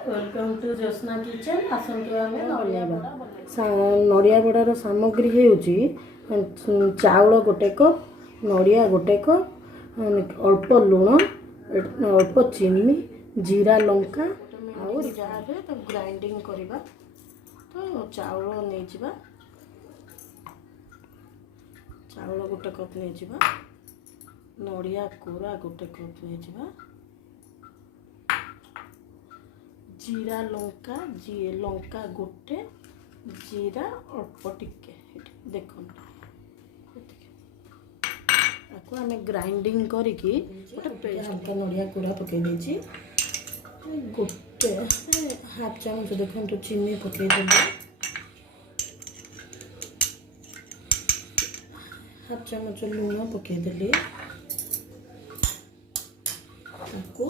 Welcome to Jyotsna kitchen. आसंतु आमे नड़िया बड़ार सामग्री हेउची चाउल गोटे कप, नड़िया गोटे कप, अल्प लुण, अल्प चीनी, जीरा लंका और जार तो ग्राइंडिंग करवा। तो चाउल नहीं जावा, चाउल गोटे कप नहीं जावा, नड़िया कोरा गोटे कप नहीं जावा, जीरा लंका लंका गोटे, जीरा अल्प टिके देखो आपको आम ग्राइंडिंग करके गोटे पेस्ट नड़िया कोरा पकई देछि। गोटे हाफ चामच देखो चीनी पकईदेली, हाफ चामच लुण पकईदेली। आपको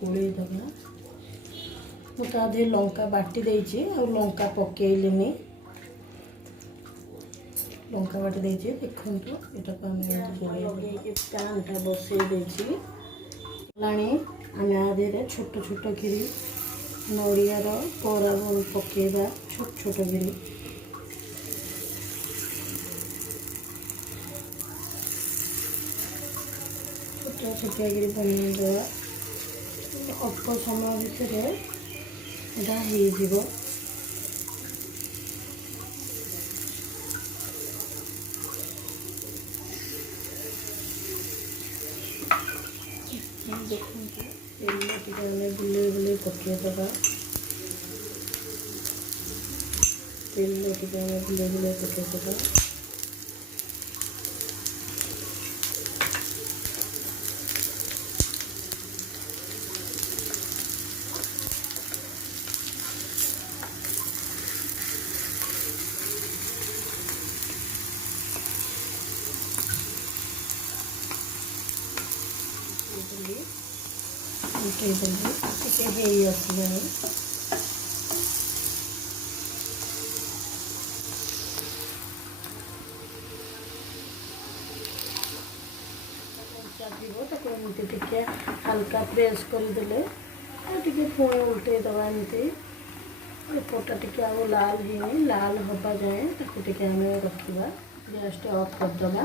गोले दबा मुझे लंका बाटी देछि और लंका पकईलिनी, लंका बाटी देछि देखो पैनटा बसई देछि आम आधे छोट छोट गिरी नड़ियार परा पकेबा छोट छोट गिरी छोटा छोटा गिरी बनईदेवा। अल्प समय भितर हो देखते बुले बुले पकईदेवा। तेल बुले बुले पकईदेवा। टे हल्का प्रेस करदे पुणी उल्टे दबा एमती एपटा टे आ लाल है लाल हवा जाए आम रखा गैस ऑफ करदे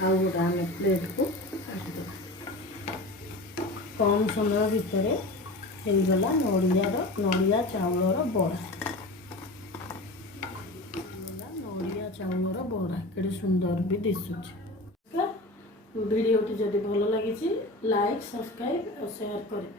आउ गोटे आम प्लेट को काटिदेवा। कम समय भितर होगला नड़िया चाउलर बड़ा, नड़िया चाउलर बड़ा केड़े सुंदर भी दिशुच। भिडियोटी जदि भल लगी लाइक सब्सक्राइब और शेयर करें।